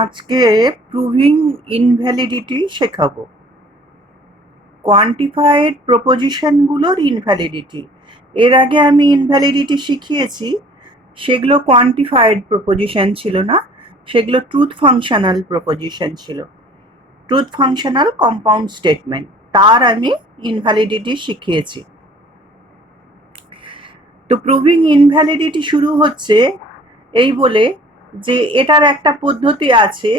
আজকে প্রুভিং ইনভ্যালিডিটি শেখাবো। কোয়ান্টিফাইড প্রপোজিশনগুলোর ইনভ্যালিডিটি। এর আগে আমি ইনভ্যালিডিটি শিখিয়েছি, সেগুলো কোয়ান্টিফাইড প্রপোজিশন ছিল না, সেগুলো ট্রুথ ফাংশনাল প্রপোজিশন ছিল। ট্রুথ ফাংশনাল কম্পাউন্ড স্টেটমেন্ট, তার আমি ইনভ্যালিডিটি শিখিয়েছি। তো প্রুভিং ইনভ্যালিডিটি শুরু হচ্ছে এই বলে যে এটার একটা পদ্ধতি আছে,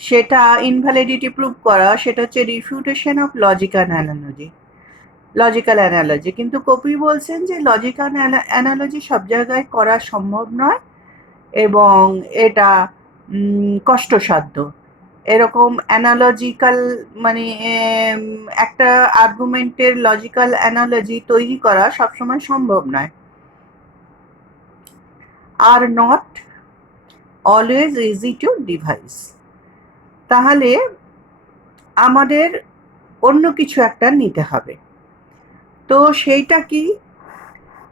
সেটা ইনভ্যালিডিটি প্রুভ করা, সেটা হচ্ছে রিফিউটেশন অফ লজিক্যাল অ্যানালজি। কিন্তু কপি বলছেন যে লজিক্যাল অ্যানালজি সব জায়গায় করা সম্ভব নয় এবং এটা কষ্টসাধ্য। এরকম অ্যানালজিক্যাল মানে একটা আর্গুমেন্টের লজিক্যাল অ্যানালজি তৈরি করা সবসময় সম্ভব নয়। Are not always easy to device. তাহলে আমাদের অন্য কিছু একটা নিতে হবে। তো সেইটা কি?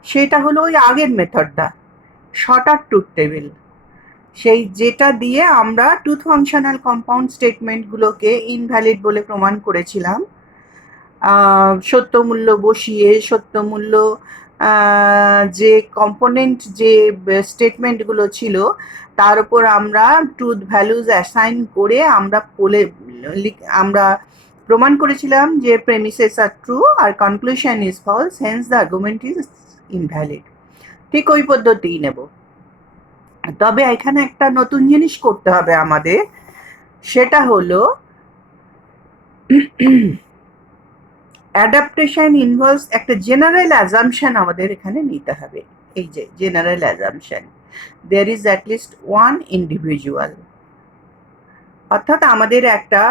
সেটা হলো ওই আগের মেথডটা, শর্টার ট্রুথ টেবিল। সেই যেটা দিয়ে আমরা ট্রুথ ফাংশনাল কম্পাউন্ড স্টেটমেন্টগুলোকে ইনভ্যালিড বলে প্রমাণ করেছিলাম। সত্যমূল্য বসিয়ে সত্যমূল্য যে কম্পোনেন্ট যে স্টেটমেন্টগুলো ছিল তার উপর আমরা ট্রুথ ভ্যালুজ অ্যাসাইন করে আমরা প্রমাণ করেছিলাম যে প্রেমিসেস আর ট্রু আর conclusion is false, hence the argument is invalid. ঠিক ওই পদ্ধতিই নেব। তবে এখানে একটা নতুন জিনিস করতে হবে আমাদের, সেটা হলো অ্যাডাপ্টেশন ইনভলভস একটা জেনারেল অ্যাজাম্পশন আমাদের এখানে নিতে হবে। এই যে general assumption, there is at least one individual. অর্থাৎ আমাদের একটা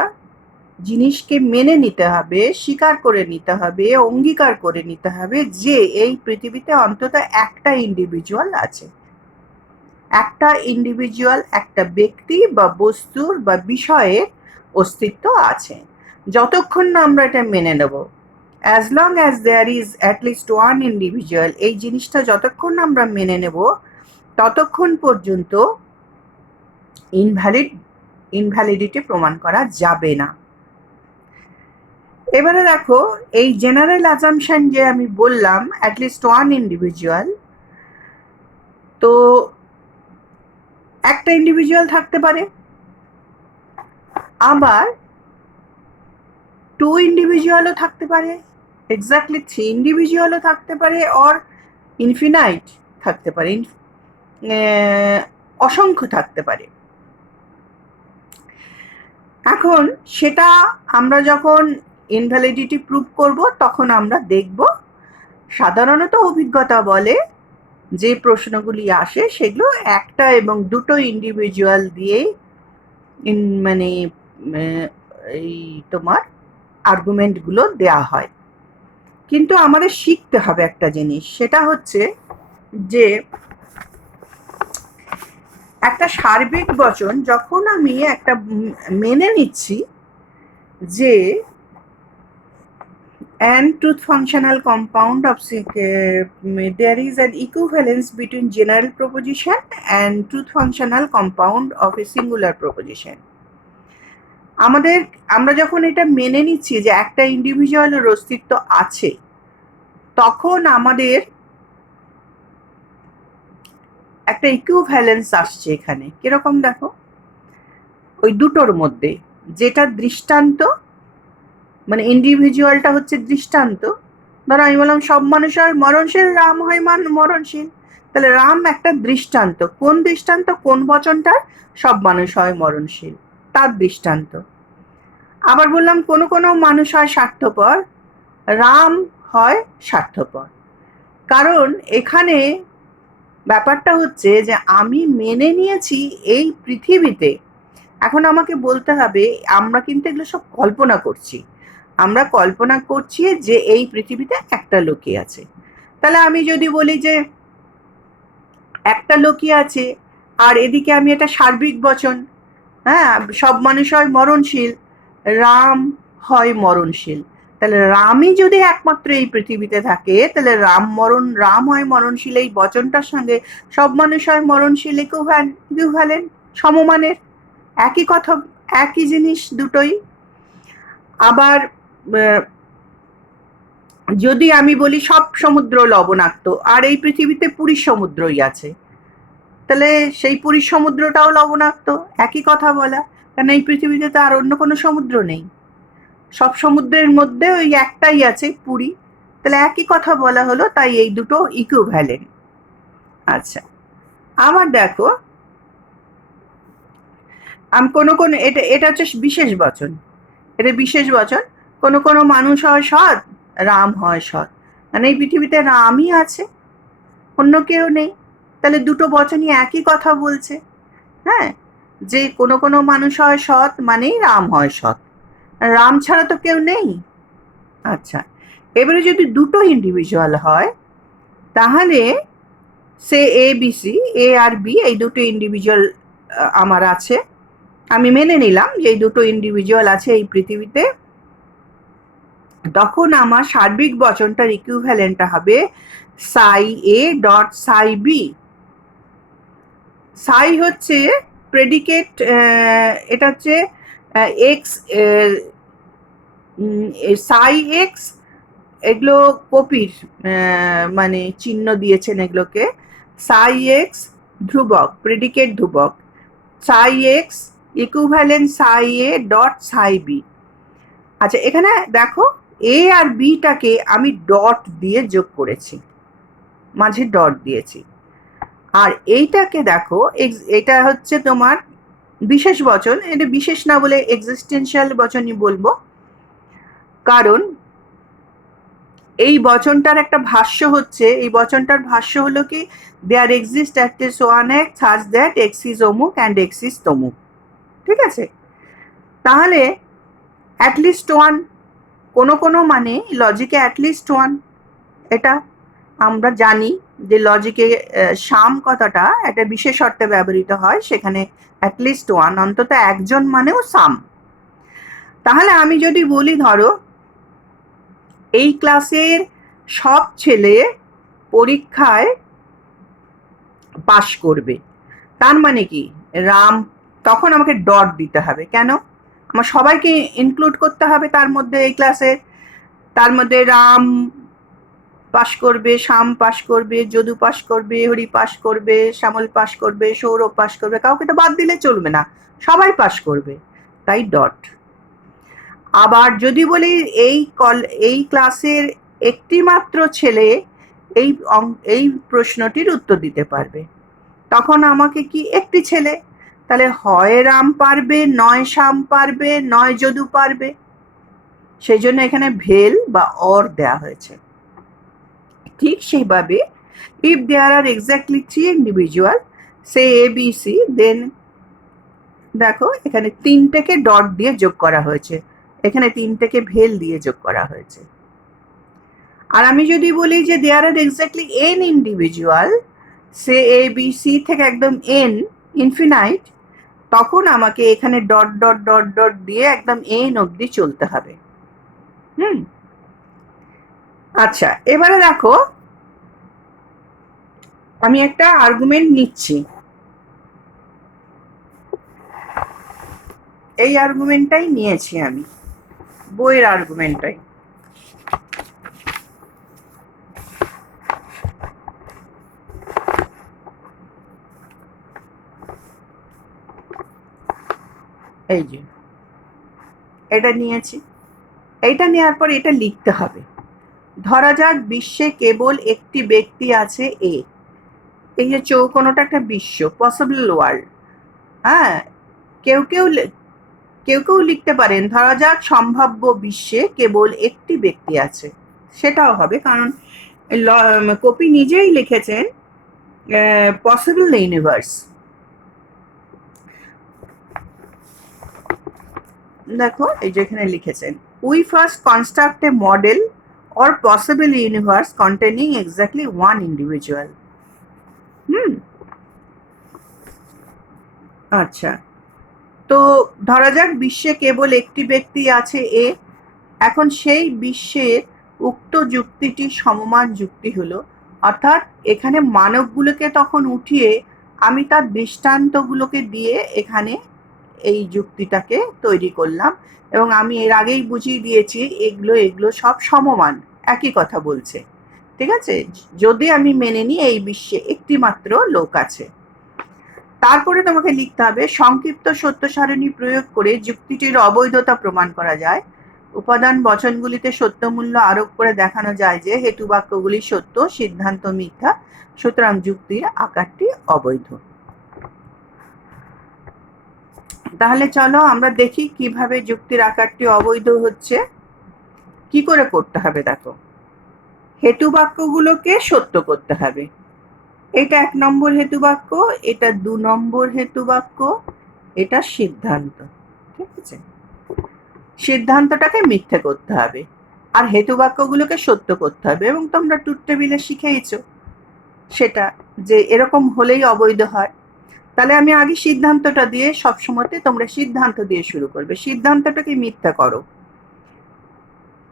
জিনিসকে মেনে নিতে হবে, স্বীকার করে নিতে হবে, অঙ্গীকার করে নিতে হবে যে এই পৃথিবীতে অন্তত একটা ইন্ডিভিজুয়াল আছে। একটা ইন্ডিভিজুয়াল, একটা ব্যক্তি বা বস্তুর বা বিষয়ের অস্তিত্ব আছে। যতক্ষণ না আমরা এটা মেনে নেব, as long as there is at least one individual, এই জিনিসটা যতক্ষণ আমরা মেনে নেব ততক্ষণ পর্যন্ত ইনভ্যালিডিটি প্রমাণ করা যাবে না। এবারে দেখো, এই জেনারেল অ্যাজাম্পশন যে আমি বললাম অ্যাটলিস্ট ওয়ান ইন্ডিভিজুয়াল, তো একটা ইন্ডিভিজুয়াল থাকতে পারে, আবার টু ইন্ডিভিজুয়ালও থাকতে পারে, এক্স্যাক্টলি থ্রি ইন্ডিভিজুয়ালও থাকতে পারে, অর ইনফিনাইট থাকতে পারে, অসংখ্য থাকতে পারে। এখন সেটা আমরা যখন ইনভ্যালিডিটি প্রুভ করব তখন আমরা দেখব। সাধারণত অভিজ্ঞতা বলে যে প্রশ্নগুলি আসে সেগুলো একটা এবং দুটো ইন্ডিভিজুয়াল দিয়েই মানে এই তোমার আর্গুমেন্টগুলো দেয়া হয়। কিন্তু আমাদের শিখতে হবে একটা জিনিস, সেটা হচ্ছে যে একটা সার্বিক বচন যখন আমি একটা মেনে নিচ্ছি যে and truth functional compound of there is an equivalence between general proposition and truth functional compound of a singular proposition. আমরা যখন এটা মেনে নিচ্ছি যে একটা ইন্ডিভিজুয়ালের অস্তিত্ব আছে, তখন আমাদের একটা ইকুইভ্যালেন্স আসছে এখানে। কিরকম দেখো, ওই দুটোর মধ্যে যেটা দৃষ্টান্ত, মানে ইন্ডিভিজুয়ালটা হচ্ছে দৃষ্টান্ত। ধরো আমি বললাম সব মানুষ হয় মরণশীল, রাম হয় মরণশীল, তাহলে রাম একটা দৃষ্টান্ত। কোন দৃষ্টান্ত? কোন বচনটার? সব মানুষ হয় মরণশীল, তার দৃষ্টান্ত। আবার বললাম কোনো কোনো মানুষ হয় স্বার্থপর, রাম হয় স্বার্থপর। কারণ এখানে ব্যাপারটা হচ্ছে যে আমি মেনে নিয়েছি এই পৃথিবীতে, এখন আমাকে বলতে হবে আমরা কিন্তু এগুলো সব কল্পনা করছি। আমরা কল্পনা করছি যে এই পৃথিবীতে একটা লোকই আছে। তাহলে আমি যদি বলি যে একটা লোকই আছে, আর এদিকে আমি একটা সার্বিক বচন, হ্যাঁ, সব মানুষ হয় মরণশীল, রাম হয় মরণশীল, তাহলে রামই যদি একমাত্র এই পৃথিবীতে থাকে, তাহলে রাম হয় মরণশীল এই বচনটার সঙ্গে সব মানুষ হয় মরণশীল ইকুইভ্যালেন্ট, সমমানের। একই কথা, একই জিনিস দুটোই। আবার যদি আমি বলি সব সমুদ্র লবণাক্ত আর এই পৃথিবীতে পুরীর সমুদ্রই আছে, তাহলে সেই পুরীর সমুদ্রটাও লবণাক্ত, একই কথা বলা। কারণ এই পৃথিবীতে তো আর অন্য কোনো সমুদ্র নেই, সব সমুদ্রের মধ্যে ওই একটাই আছে পুরী, তাহলে একই কথা বলা হলো, তাই এই দুটো ইকুইভ্যালেন্ট। আচ্ছা, আবার দেখো কোনো কোনো, এটা এটা হচ্ছে বিশেষ বচন, এটা বিশেষ বচন। কোনো কোনো মানুষ হয় সৎ, রাম হয় সৎ, মানে এই পৃথিবীতে রামই আছে, অন্য কেউ নেই, তাহলে দুটো বচনই একই কথা বলছে। হ্যাঁ, যে কোনো কোনো মানুষ হয় সৎ মানেই রাম হয় সৎ, রাম ছাড়া তো কেউ নেই। আচ্ছা, এবারে যদি দুটো ইন্ডিভিজুয়াল হয়, তাহলে সে A B C, A R B, এই দুটো ইন্ডিভিজুয়াল আমার আছে, আমি মেনে নিলাম যে এই দুটো ইন্ডিভিজুয়াল আছে এই পৃথিবীতে, তখন আমার সার্বিক বচনটার ইকুইভ্যালেন্টটা হবে সাই এ ডট সাই বি। সাই হচ্ছে প্রেডিকেট, এটা হচ্ছে এক্স, সাই এক্স, এগুলো কপির মানে চিহ্ন দিয়েছেন এগুলোকে। সাই এক্স ধ্রুবক, প্রেডিকেট ধ্রুবক, সাই x equivalent Sai A dot Sai B. আচ্ছা, এখানে দেখো এ আর বিটাকে আমি ডট দিয়ে যোগ করেছি, মাঝে ডট দিয়েছি। আর এইটাকে দেখো, এটা হচ্ছে তোমার বিশেষ বচন, এটা বিশেষ না বলে এক্সিস্টেন্সিয়াল বচনই বলবো, কারণ এই বচনটার একটা ভাষ্য হচ্ছে, এই বচনটার ভাষ্য হলো কি, there exist at least one x such that x is অমুক অ্যান্ড এক্স ইজ তমুক। ঠিক আছে, তাহলে অ্যাটলিস্ট ওয়ান, কোনো কোনো মানে লজিকে অ্যাটলিস্ট ওয়ান, এটা আমরা জানি যে লজিকে সাম কথাটা একটা বিশেষ অর্থে ব্যবহৃত হয়, সেখানে অ্যাটলিস্ট ওয়ান, অন্তত একজন মানেও সাম। তাহলে আমি যদি বলি ধরো এই ক্লাসের সব ছেলে পরীক্ষায় পাশ করবে, তার মানে কি রাম, তখন আমাকে ডট দিতে হবে, কেন, আমার সবাইকে ইনক্লুড করতে হবে তার মধ্যে, এই ক্লাসের তার মধ্যে রাম পাশ করবে, শ্যাম পাশ করবে, যদু পাশ করবে, হরি পাশ করবে, শ্যামল পাশ করবে, সৌরভ পাশ করবে, কাউকে তো বাদ দিলে চলবে না, সবাই পাশ করবে, তাই ডট। আবার যদি বলি এই ক্লাসের একটি মাত্র ছেলে এই এই প্রশ্নটির উত্তর দিতে পারবে, তখন আমাকে কি একটি ছেলে, তাহলে হয় রাম পারবে, নয় শ্যাম পারবে, নয় যদু পারবে, সেই জন্য এখানে ভেল বা অর দেয়া হয়েছে। ঠিক সেইভাবে if there are exactly three individual, say A B C, then দেখো এখানে তিনটেকে ডট দিয়ে যোগ করা হয়েছে, এখানে তিনটেকে ভেল দিয়ে যোগ করা হয়েছে। আর আমি যদি বলি যে দেয়ার আর exactly n individual, say A B C থেকে একদম n ইনফিনাইট, তখন আমাকে এখানে ডট ডট ডট ডট দিয়ে একদম n অবধি চলতে হবে। আচ্ছা, এবারে দেখো আমি একটা আর্গুমেন্ট নিচ্ছি, এই আর্গুমেন্টটাই নিয়েছি আমি, বইয়ের আর্গুমেন্টটাই। এই যে এটা নিয়েছি, এইটা নেওয়ার পর এটা লিখতে হবে। ধরা যাক বিশ্বে কেবল একটি ব্যক্তি আছে এ, এই যে চৌকোনোটা একটা বিশ্ব, পসিবল ওয়ার্ল্ড। হ্যাঁ, কেউ কেউ কেউ কেউ লিখতে পারেন ধরা যাক সম্ভাব্য বিশ্বে কেবল একটি ব্যক্তি আছে, সেটাও হবে, কারণ কপি নিজেই লিখেছেন পসিবল ইউনিভার্স। দেখো এই যে এখানে লিখেছেন, we first construct A model or possible universe containing exactly one individual. আচ্ছা, তো ধরা যাক বিশ্বে কেবল একটি ব্যক্তি আছে এ, এখন সেই বিশ্বের উক্ত যুক্তিটি সমমান যুক্তি হলো, অর্থাৎ এখানে মানবগুলোকে তখন উঠিয়ে আমি তার দৃষ্টান্তগুলোকে দিয়ে এখানে এই যুক্তিটাকে তৈরি করলাম, এবং আমি এর আগেই বুঝিয়ে দিয়েছি এগুলো এগুলো সব সমমান, একই কথা বলছে। ঠিক আছে, যদি আমি মেনে নিই এই বিশ্বে একটি মাত্র লোক আছে। তারপরে তোমাকে লিখতে হবে সংক্ষিপ্ত সত্য সারণী প্রয়োগ করে যুক্তিটির অবৈধতা প্রমাণ করা যায়। উপাদান বচনগুলিতে সত্য মূল্য আরোপ করে দেখানো যায় যে হেতু বাক্যগুলি সত্য, সিদ্ধান্ত মিথ্যা, সুতরাং যুক্তির আকারটি অবৈধ। তাহলে চলো আমরা দেখি কিভাবে যুক্তির আকারটি অবৈধ হচ্ছে। কি করে করতে হবে দেখো, হেতু বাক্যগুলোকে সত্য করতে হবে। এটা 1 নম্বর হেতু বাক্য, এটা 2 নম্বর হেতু বাক্য, এটা সিদ্ধান্ত। ঠিক আছে, সিদ্ধান্তটাকে মিথ্যে করতে হবে আর হেতু বাক্যগুলোকে সত্য করতে হবে। এবং তোমরা ট্রুথ টেবিলে শিখেইছো সেটা, যে এরকম হলেই অবৈধ হয়। তাহলে আমি আগে সিদ্ধান্তটা দিয়ে, সবসময় তোমরা সিদ্ধান্ত দিয়ে শুরু করবে। সিদ্ধান্তটাকে মিথ্যা করো,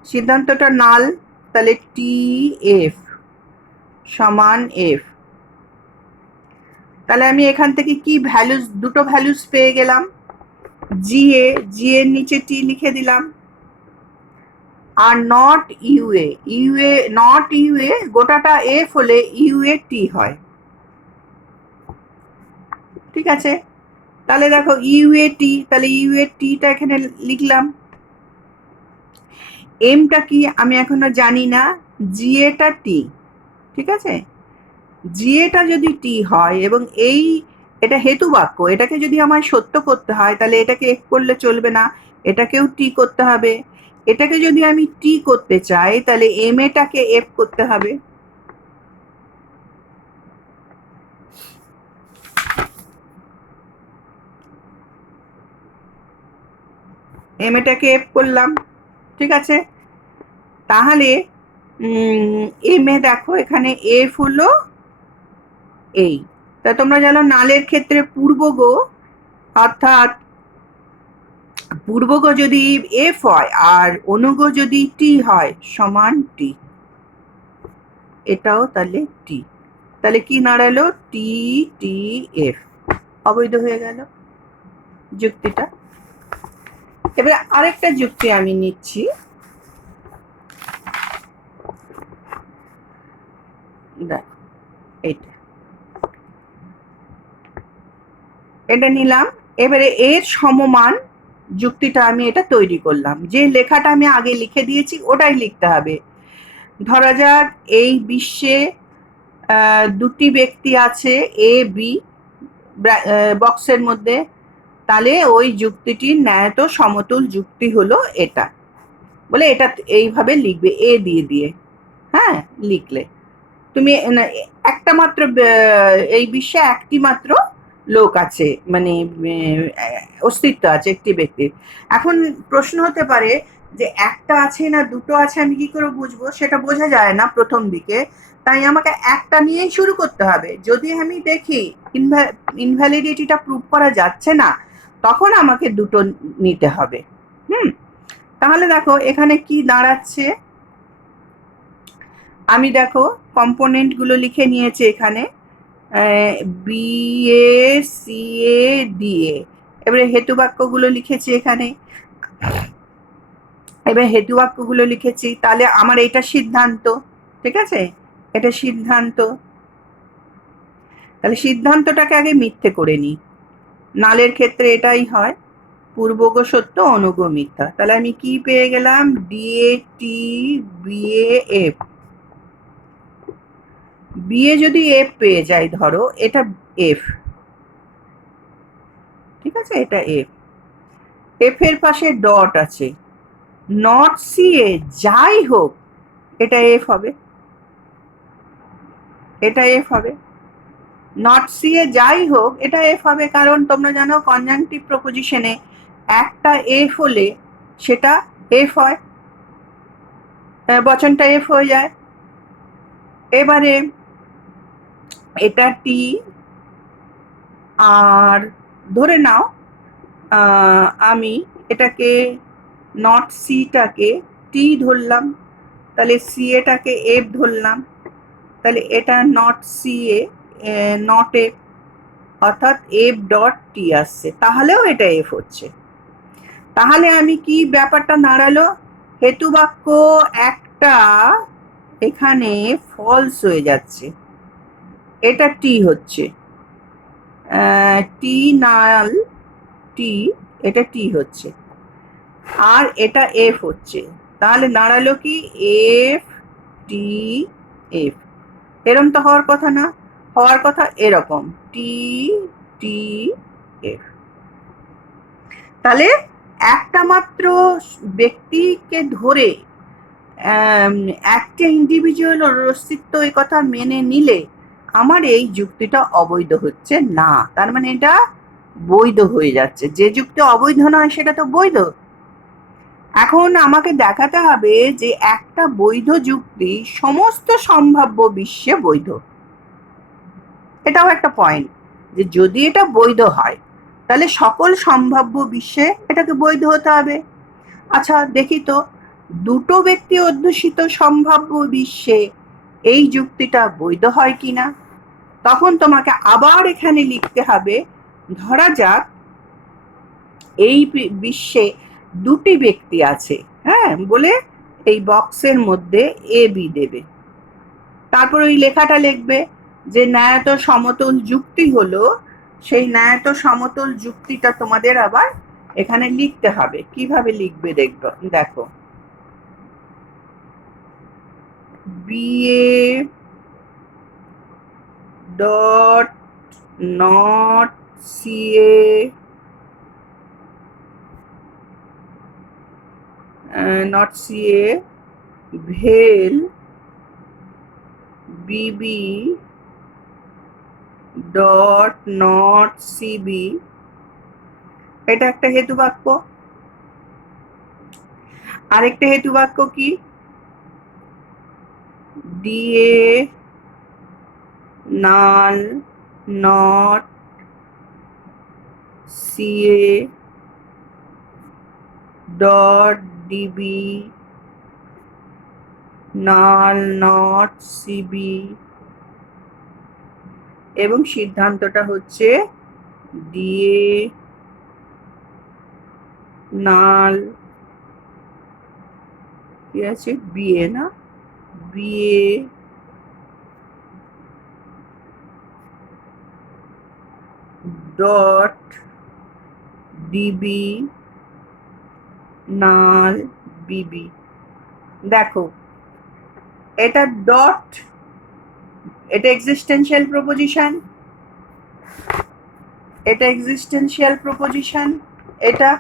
সিদ্ধান্তটা নাল, তাহলে টি এফ সমান এফ। তাহলে আমি এখান থেকে কি ভ্যালুস, দুটো ভ্যালুস পেয়ে গেলাম। জি এর নিচে টি লিখে দিলাম, আর নট ইউএ, নট ইউএ গোটাটা এফ হলে ইউএ টি হয়। ঠিক আছে, তাহলে দেখো ইউএ টি, তাহলে ইউএ টিটা এখানে লিখলাম। এমটা কি আমি এখনো জানি না, জিএটা টি। ঠিক আছে, জিএটা যদি টি হয় এবং এটা হেতু বাক্য, এটাকে যদি আমায় সত্য করতে হয় তাহলে এটাকে এফ করলে চলবে না, এটাকেও টি করতে হবে। এটাকে যদি আমি টি করতে চাই তাহলে এম এটাকে এফ করতে হবে। এম এটাকে এফ করলাম। ঠিক আছে, তাহলে এম এ দেখো এখানে এফ হলো এই। তা তোমরা জানো নালের ক্ষেত্রে পূর্বগ, অর্থাৎ পূর্বগ যদি এফ হয় আর অনুগ যদি টি হয় সমান টি, এটাও তাহলে টি। তাহলে কি দাঁড়ালো, টি টি এফ, অবৈধ হয়ে গেল যুক্তিটা। এবারে আরেকটা যুক্তি আমি নিচ্ছি, দেখো এটা নিলাম। এবারে এর সমমান যুক্তিটা আমি এটা তৈরি করলাম, যে লেখাটা আমি আগে লিখে দিয়েছি ওটাই লিখতে হবে। ধরা যাক এই বিশ্বে দুটি ব্যক্তি আছে এ বি বক্সের মধ্যে, তাহলে ওই যুক্তিটির ন্যায়ত সমতুল যুক্তি হলো এটা, বলে এটা এইভাবে লিখবে এ দিয়ে দিয়ে। হ্যাঁ, লিখলে তুমি একটা মাত্র এই বিশ্বে একটি মাত্র লোক আছে, মানে অস্তিত্ব আছে একটি ব্যক্তির। এখন প্রশ্ন হতে পারে যে একটা আছে না দুটো আছে, আমি কি করে বুঝবো? সেটা বোঝা যায় না প্রথম দিকে, তাই আমাকে একটা নিয়েই শুরু করতে হবে। যদি আমি দেখি ইনভ্যালিডিটিটা প্রুভ করা যাচ্ছে না, তখন আমাকে দুটো নিতে হবে। তাহলে দেখো এখানে কি দাঁড়াচ্ছে, আমি দেখো কম্পোনেন্ট গুলো লিখে নিয়েছি এখানে, B A C A D A. এবারে হেতু বাক্যগুলো লিখেছি এখানে, এবার হেতু বাক্যগুলো লিখেছি। তাহলে আমার এটা সিদ্ধান্ত। ঠিক আছে, এটা সিদ্ধান্ত। তাহলে সিদ্ধান্তটাকে আগে মিথ্যে করে নিই। নালের ক্ষেত্রে এটাই হয়, পূর্বগ সত্য অনুগ মিথ্যা। তাহলে আমি কি পেয়ে গেলাম, ডিএ টি বিএ এফ। বিএ যদি এফ পেয়ে যাই, ধরো এটা এফ। ঠিক আছে, এটা এফ, এফ এর পাশে ডট আছে, নট সি এ যাই হোক এটা এফ হবে, এটা এফ হবে। নট সি এ যাই হোক এটা এফ হবে, কারণ তোমরা জানো কনজাংটিভ প্রপোজিশনে একটা এফ হলে সেটা এফ হয়, বচনটা এফ হয়ে যায়। এবারে এটা টি, আর ধরে নাও আমি এটাকে নট সিটাকে টি ধরলাম, তাহলে সি এটাকে এফ ধরলাম, তাহলে এটা not C A not F, অর্থাৎ এফ ডট টি আসছে, তাহলেও এটা এফ হচ্ছে। তাহলে আমি কি ব্যাপারটা দাঁড়ালো, হেতুবাক্য একটা এখানে ফলস হয়ে যাচ্ছে, এটা টি হচ্ছে, টি নাল টি, এটা টি হচ্ছে, আর এটা এফ হচ্ছে। তাহলে দাঁড়ালো কি এফ টি এফ। এরম তো হওয়ার কথা না, হওয়ার কথা এরকম টি টি এফ। তাহলে একটা মাত্র ব্যক্তিকে ধরে একটা ইন্ডিভিজুয়াল অস্তিত্ব এই কথা মেনে নিলে আমার এই যুক্তিটা অবৈধ হচ্ছে না, তার মানে এটা বৈধ হয়ে যাচ্ছে। যে যুক্তি অবৈধ নয় সেটা তো বৈধ। এখন আমাকে দেখাতে হবে যে একটা বৈধ যুক্তি সমস্ত সম্ভাব্য বিশ্বে বৈধ। এটাও একটা পয়েন্ট, যে যদি এটা বৈধ হয় তাহলে সকল সম্ভাব্য বিশ্বে এটাকে বৈধ হতে হবে। আচ্ছা দেখি তো, দুটো ব্যক্তি অধ্যুষিত সম্ভাব্য বিশ্বে এই যুক্তিটা বৈধ হয় কিনা। তখন তোমাকে আবার এখানে লিখতে হবে, ধরা যাক এই বিশ্বে দুটি ব্যক্তি আছে, হ্যাঁ, বলে এই বক্সের মধ্যে এ বি দেবে। তারপর ওই লেখাটা লিখবে যে ন্যায়ত সমতল যুক্তি হলো, সেই ন্যায়ত সমতল যুক্তিটা তোমাদের আবার এখানে লিখতে হবে। কিভাবে লিখবে দেখো, BA dot not CA not CA ভেল BB ডট নট CB, এটা একটা হেতুবাক্য। আরেকটা হেতুবাক্য কি, DA null not CA dot DB null not CB, এবং সিদ্ধান্তটা হচ্ছে DA নাল কি আছে BA না BA ডট DB নাল BB। দেখো এটা ডট, এটা এক্সিস্টেন্সিয়াল প্রপোজিশন, এটা এক্সিস্টেন্সিয়াল প্রপোজিশন, এটা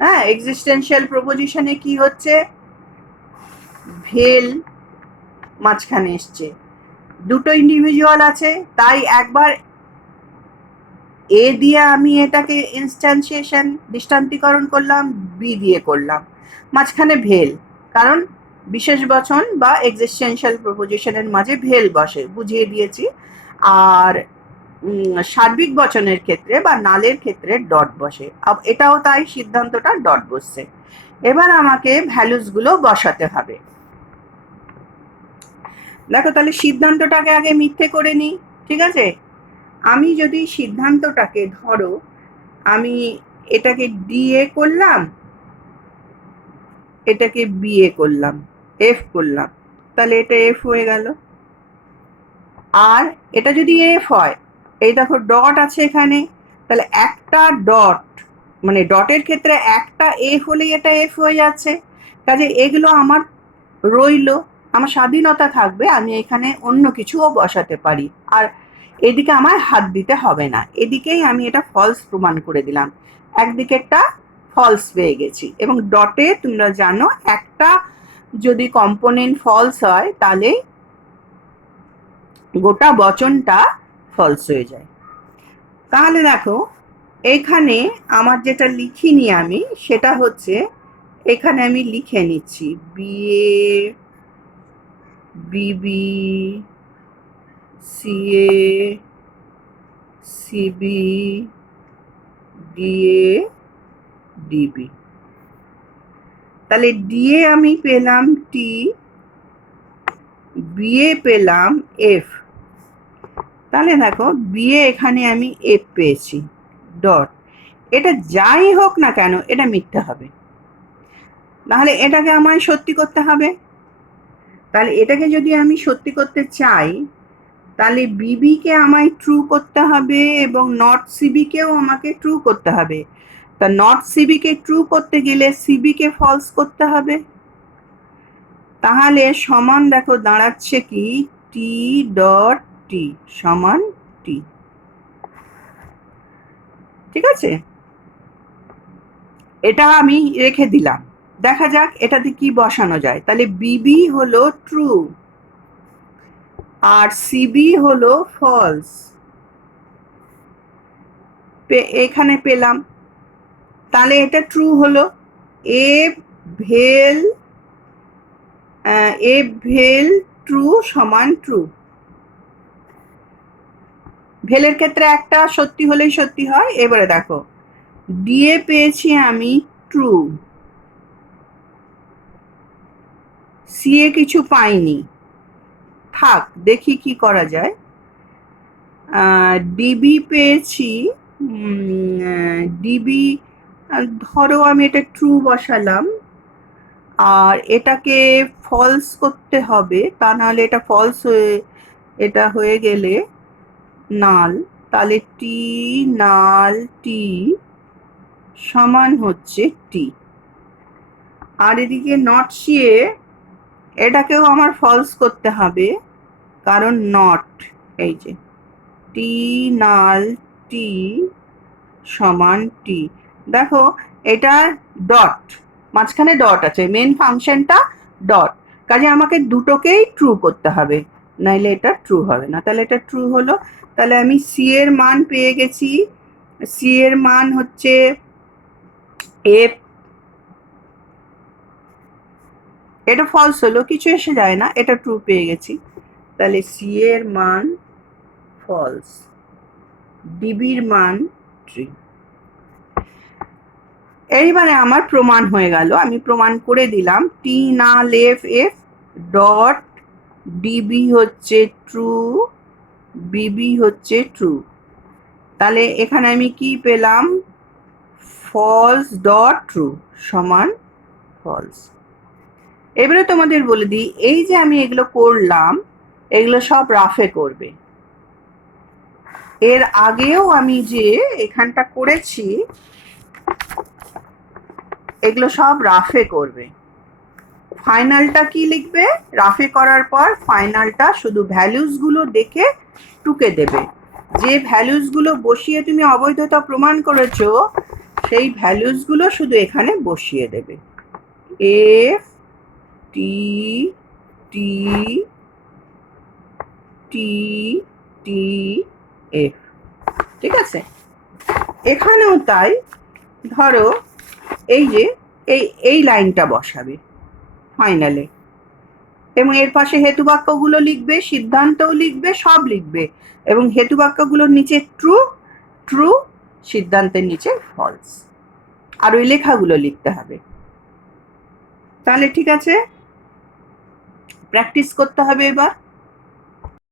হ্যাঁ এক্সিস্টেন্সিয়াল প্রপোজিশনে কি হচ্ছে, ভেল মাঝখানে এসছে, দুটো ইন্ডিভিজুয়াল আছে, তাই একবার এ দিয়ে আমি এটাকে ইনস্ট্যান্সিয়েশন দৃষ্টান্তিকরণ করলাম, বি দিয়ে করলাম, মাঝখানে ভেল, কারণ বিশেষ বচন বা এক্সিস্টেন্সিয়াল প্রপোজিশনের মাঝে ভেল বসে, বুঝিয়ে দিয়েছি। আর সার্বিক বচনের ক্ষেত্রে বা নালের ক্ষেত্রে ডট বসে, এটাও তাই, সিদ্ধান্তটা ডট বসছে। এবার আমাকে ভ্যালুসগুলো বসাতে হবে। দেখো তাহলে সিদ্ধান্তটাকে আগে মিথ্যে করে নিই, ঠিক আছে। আমি যদি সিদ্ধান্তটাকে ধরো আমি এটাকে ডিএ করলাম, এটাকে বিএ করলাম, এফ করলাম, তাহলে এটা এফ হয়ে গেল। আর এটা যদি এফ হয়, এই দেখো ডট আছে এখানে, তাহলে একটা ডট মানে ডটের ক্ষেত্রে একটা এফ হলেই এটা এফ হয়ে যাচ্ছে। কাজে এগুলো আমার রইলো, আমার স্বাধীনতা থাকবে, আমি এখানে অন্য কিছুও বসাতে পারি, আর এদিকে আমার হাত দিতে হবে না। এদিকেই আমি এটা ফলস প্রমাণ করে দিলাম, একদিকেরটা ফলস পেয়ে গেছি। এবং ডটে তোমরা জানো একটা যদি কম্পোনেন্ট ফলস হয় তাহলে গোটা বচনটা ফলস হয়ে যায়। তাহলে দেখো এখানে আমার যেটা লিখিনি আমি সেটা হচ্ছে, এখানে আমি লিখে নিচ্ছি বিএ বিবি সিএ সিবি ডিএ ডিবি। তাহলে ডিএ আমি পেলাম টি, বিএ পেলাম এফ, তাহলে দেখো বি এ এখানে আমি এফ পেয়েছি ডট, এটা যাই হোক না কেন এটা মিথ্যা হবে, তাহলে এটাকে আমায় সত্যি করতে হবে। তাহলে এটাকে যদি আমি সত্যি করতে চাই তাহলে বিবিকে আমায় ট্রু করতে হবে এবং নট সিবিকেও আমাকে ট্রু করতে হবে। তা নট সিবিকে ট্রু করতে গেলে সিবিকে ফলস করতে হবে। তাহলে সমান দেখো দাঁড়াচ্ছে কি টি ডট টি সমান টি। ঠিক আছে, এটা আমি রেখে দিলাম। দেখা যাক এটাতে কি বসানো যায়। তাহলে বিবি হলো ট্রু আর সিবি হলো ফলস, এখানে পেলাম। তাহলে এটা ট্রু হলো। এফ ভেল এফ ভেল ট্রু সমান ট্রু। ভেলের ক্ষেত্রে একটা সত্যি হলেই সত্যি হয়। এবারে দেখো ডিএ পেয়েছি আমি ট্রু, সিএ কিছু পাইনি, থাক দেখি কি করা যায়। ডিবি পেয়েছি, ডিবি ধরো আমি এটা ট্রু বসালাম আর এটাকে ফলস করতে হবে, তা নাহলে এটা ফলস হয়ে এটা হয়ে গেলে নাল। তাহলে টি নাল টি সমান হচ্ছে টি। আর এদিকে নট সিএ এটাকেও আমার ফলস করতে হবে, কারণ নট, এই যে টি নাল টি সমান টি। দেখো এটা ডট, মাঝখানে ডট আছে, মেন ফাংশনটা ডট, কাজে আমাকে দুটোকেই ট্রু করতে হবে, নাইলে এটা ট্রু হবে না। তাহলে এটা ট্রু হলো। তাহলে আমি সি এর মান পেয়ে গেছি। সি এর মান হচ্ছে এফ, এটা ফলস হলো, কিছু এসে যায় না, এটা ট্রু পেয়ে গেছি। তাহলে সি এর মান ফলস, ডিবির মান ট্রু। এইবারে আমার প্রমাণ হয়ে গেল, আমি প্রমাণ করে দিলাম টি নাল এফ এফ ডট ডিবি হচ্ছে ট্রু, বিবি হচ্ছে ট্রু। তাহলে এখানে আমি কি পেলাম, ফলস ডট ট্রু সমান ফলস। এবারে তোমাদের বলে দিই, এই যে আমি এগুলো করলাম এগুলো সব রাফে করবে। এর আগেও আমি যে এখানটা করেছি এগুলো সব রাফে করবে। ফাইনালটা কি লিখবে, রাফে করার পর ফাইনালটা শুধু ভ্যালুসগুলো দেখে টুকে দেবে। যে ভ্যালুসগুলো বসিয়ে তুমি অবৈধতা প্রমাণ করেছো সেই ভ্যালুসগুলো শুধু এখানে বসিয়ে দেবে। এফ টি টি টি টি এফ। ঠিক আছে, এখানেও তাই। ধরো এই যে এই লাইনটা বসাবে ফাইনালে এবং এর পাশে হেতুবাক্যগুলো লিখবে, সিদ্ধান্তও লিখবে, সব লিখবে এবং হেতুবাক্যগুলোর নিচে ট্রু ট্রু, সিদ্ধান্তের নিচে ফলস, আর ওই লেখাগুলো লিখতে হবে। তাহলে ঠিক আছে, প্র্যাকটিস করতে হবে এবার।